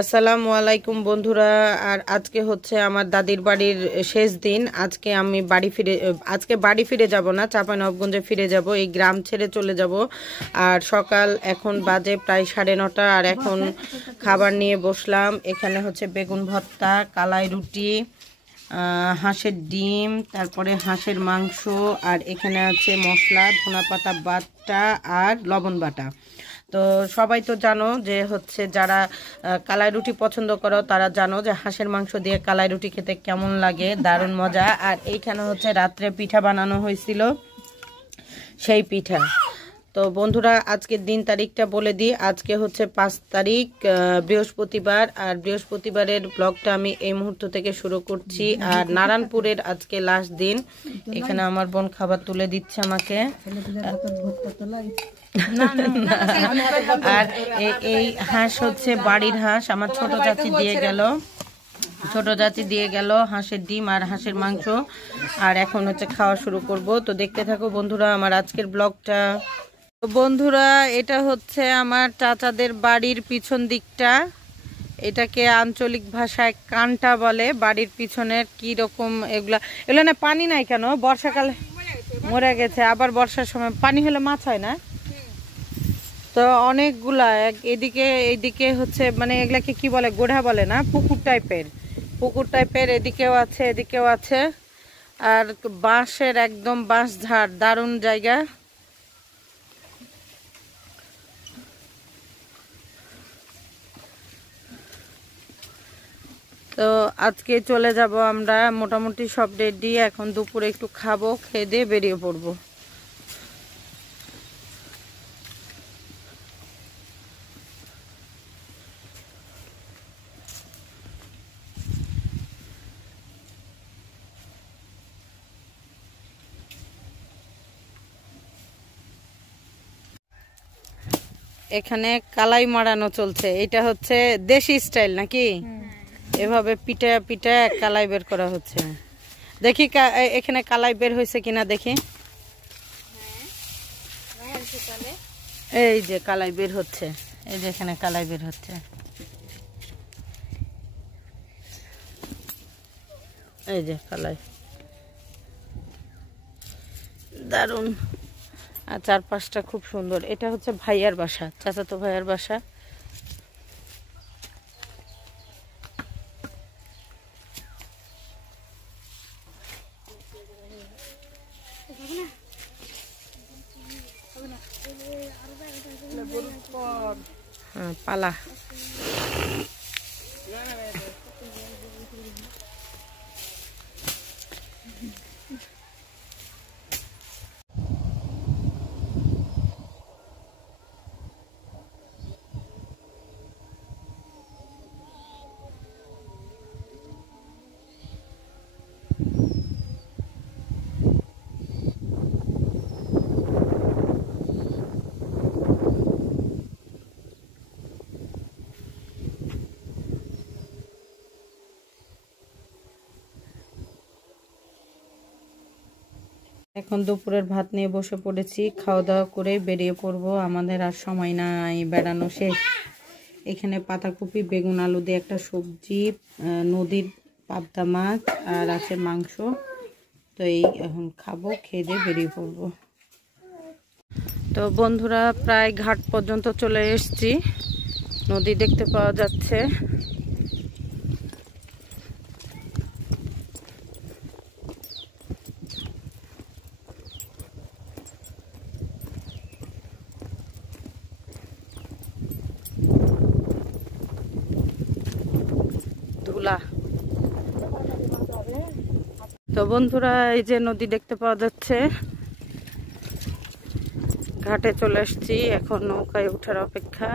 আসসালামু আলাইকুম বন্ধুরা। আর আজকে হচ্ছে আমার দাদির বাড়ির শেষ দিন। আজকে বাড়ি ফিরে যাব না, চাঁপাইনবাবগঞ্জে ফিরে যাব, এই গ্রাম ছেড়ে চলে যাব। আর সকাল এখন বাজে প্রায় 9:30। আর এখন খাবার নিয়ে বসলাম। এখানে হচ্ছে বেগুন ভর্তা, কালাই রুটি, হাঁসের ডিম, তারপরে হাঁসের মাংস, আর এখানে আছে মশলা, ধনেপাতা বাটা আর লবণ বাটা। তো সবাই তো জানো যে হচ্ছে যারা কালাই রুটি পছন্দ করো তারা জানো যে হাঁসের মাংস দিয়ে কালাই রুটি খেতে কেমন লাগে, দারুণ মজা। আর এইখানে হচ্ছে রাত্রে পিঠা বানানো হয়েছিল, সেই পিঠা। তো বন্ধুরা আজকের দিন তারিখটা বলে দিই। আজকে হচ্ছে 5 তারিখ, বৃহস্পতিবার। আর বৃহস্পতিবারের ব্লগটা আমি এই মুহূর্ত থেকে শুরু করছি। আর নারায়ণপুরের আজকে লাস্ট দিন। এখানে আমার বোন খাবার তুলে দিচ্ছে আমাকে। আর এই হাঁস হচ্ছে বাড়ির হাঁস, আমার ছোট চাচি দিয়ে গেল হাঁসের ডিম আর হাঁসের মাংস। আর এখন হচ্ছে খাওয়া শুরু করব। তো দেখতে থাকো বন্ধুরা আমার আজকের ব্লগটা। বন্ধুরা এটা হচ্ছে আমার চাচাদের বাড়ির পিছন দিকটা। এটাকে আঞ্চলিক ভাষায় কানটা বলে। বাড়ির পিছনের কি রকম এগুলা না পানি নাই কেন? বর্ষাকালে মরে গেছে, আবার বর্ষার সময় পানি হলে মাছ হয় না। তো অনেকগুলা এইদিকে হচ্ছে মানে এগুলাকে কি বলে, গোড়া বলে না, পুকুর টাইপের এদিকেও আছে। আর বাঁশের একদম বাঁশ ঝাড়, দারুণ জায়গা। তো আজকে চলে যাব আমরা, মোটামুটি সব রেডি। এখন দুপুরে একটু খাবো, খেয়ে দিয়ে বেরিয়ে পড়বো। এখানে কালাই মারানো চলছে। এটা হচ্ছে দেশি স্টাইল নাকি? এভাবে পিঠা পিঠা কালাই বের করা হচ্ছে। দেখি এখানে কালাই বের হয়েছে কিনা দেখি। এই যে কালাই বের হচ্ছে, এই যে এখানে কালাই বের হচ্ছে। এই যে কালাই, দারুণ। আর চারপাশটা খুব সুন্দর। এটা হচ্ছে ভাইয়ার বাসা, চাচাতো ভাইয়ার বাসা। পালা এখন দুপুরের ভাত নিয়ে বসে পড়েছি, খাওয়া দাওয়া করে বেরিয়ে পড়বো। আমাদের আর সময় নাই, বেড়ানো শেষ। এখানে পাতাকপি, বেগুন, আলু দিয়ে একটা সবজি, নদীর পাবদা মাছ, আর আছে মাংস। তো এই এখন খাবো, খেয়ে দিয়ে বেরিয়ে পড়বো। তো বন্ধুরা প্রায় ঘাট পর্যন্ত চলে এসেছি, নদী দেখতে পাওয়া যাচ্ছে। তো বন্ধুরা এই যে নদী দেখতে পাওয়া যাচ্ছে, ঘাটে চলে আসছি। এখন নৌকায় ওঠার অপেক্ষা।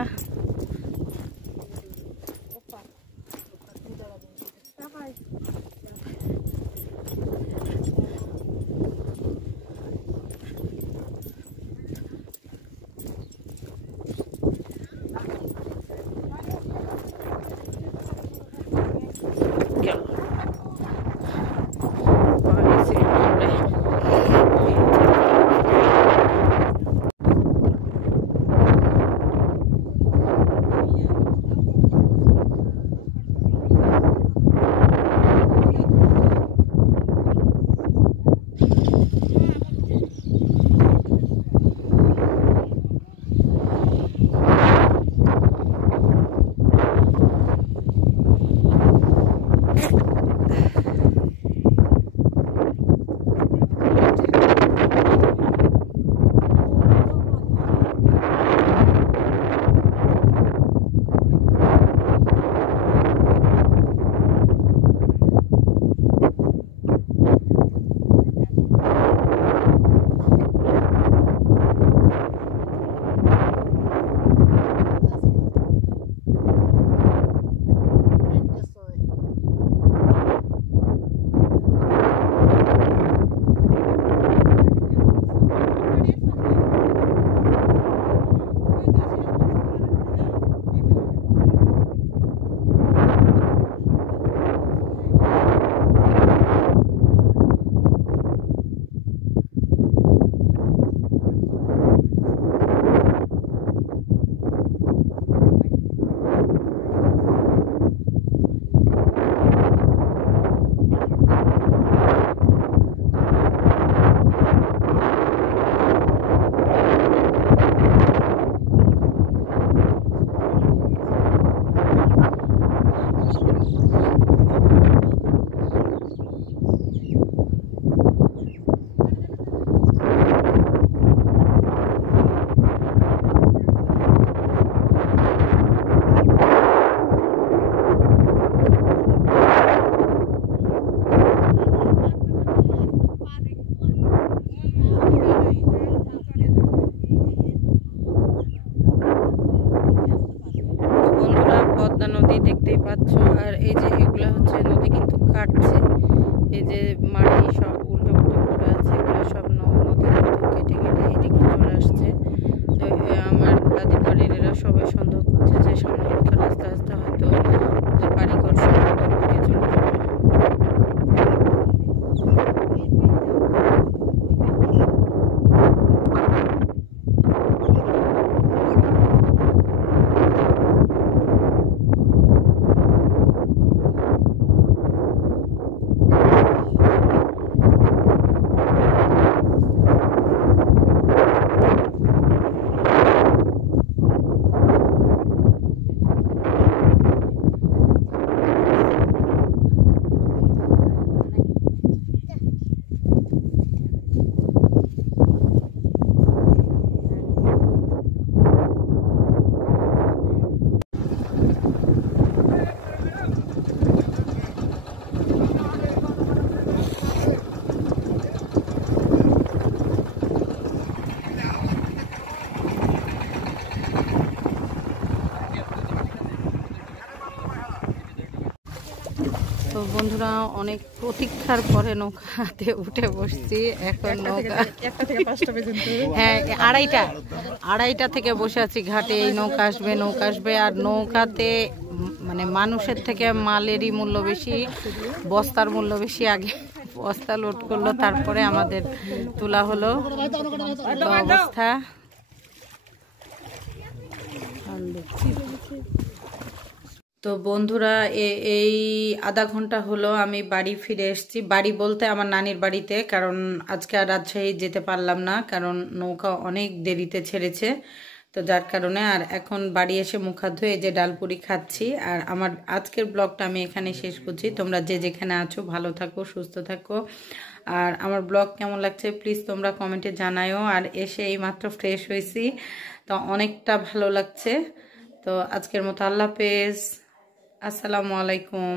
নদী দেখতেই পাচ্ছ। আর এই যে এগুলা হচ্ছে নদী কিন্তু কাটছে, এই যে মাটি সব উল্টো উল্টো পড়ে আছে, এগুলো সব নদী কিন্তু কেটে কেটে এইদিকে চলে আসছে। তো আমার দাদির বাড়ির এরা সবাই সন্দেহ করছে যে সামনে বছর আস্তে আস্তে হয়তো ওদের বাড়িঘর সব নদীর দিকে চলে যাবে। তো বন্ধুরা অনেক প্রতীক্ষার পরে নৌকাতে উঠে বসছি। এখন নৌকা 1টা থেকে 5টা পর্যন্ত, হ্যাঁ 2:30 থেকে বসে আছি ঘাটে। এই নৌকা আসবে আর নৌকাতে মানে মানুষের থেকে মালেরই মূল্য বেশি, বস্তার মূল্য বেশি। আগে বস্তা লোড করলো, তারপরে আমাদের তোলা হলো। অবস্থা তো বন্ধুরা এই আধা ঘন্টা হলো আমি বাড়ি ফিরে এসেছি। বাড়ি বলতে আমার নানির বাড়িতে, কারণ আজকে আর রাজশাহী যেতে পারলাম না, কারণ নৌকা অনেক দেরিতে ছেড়েছে। তো যার কারণে আর এখন বাড়ি এসে মুখ হাত ধুয়ে যে ডালপুরি খাচ্ছি। আর আমার আজকের ব্লগটা আমি এখানে শেষ করছি। তোমরা যে যেখানে আছো ভালো থাকো, সুস্থ থাকো। আর আমার ব্লগ কেমন লাগছে প্লিজ তোমরা কমেন্টে জানায়ও। আর এসে এই মাত্র ফ্রেশ হয়েছি, তো অনেকটা ভালো লাগছে। তো আজকের মতো আল্লাহ হাফেজ, আসসালামু আলাইকুম।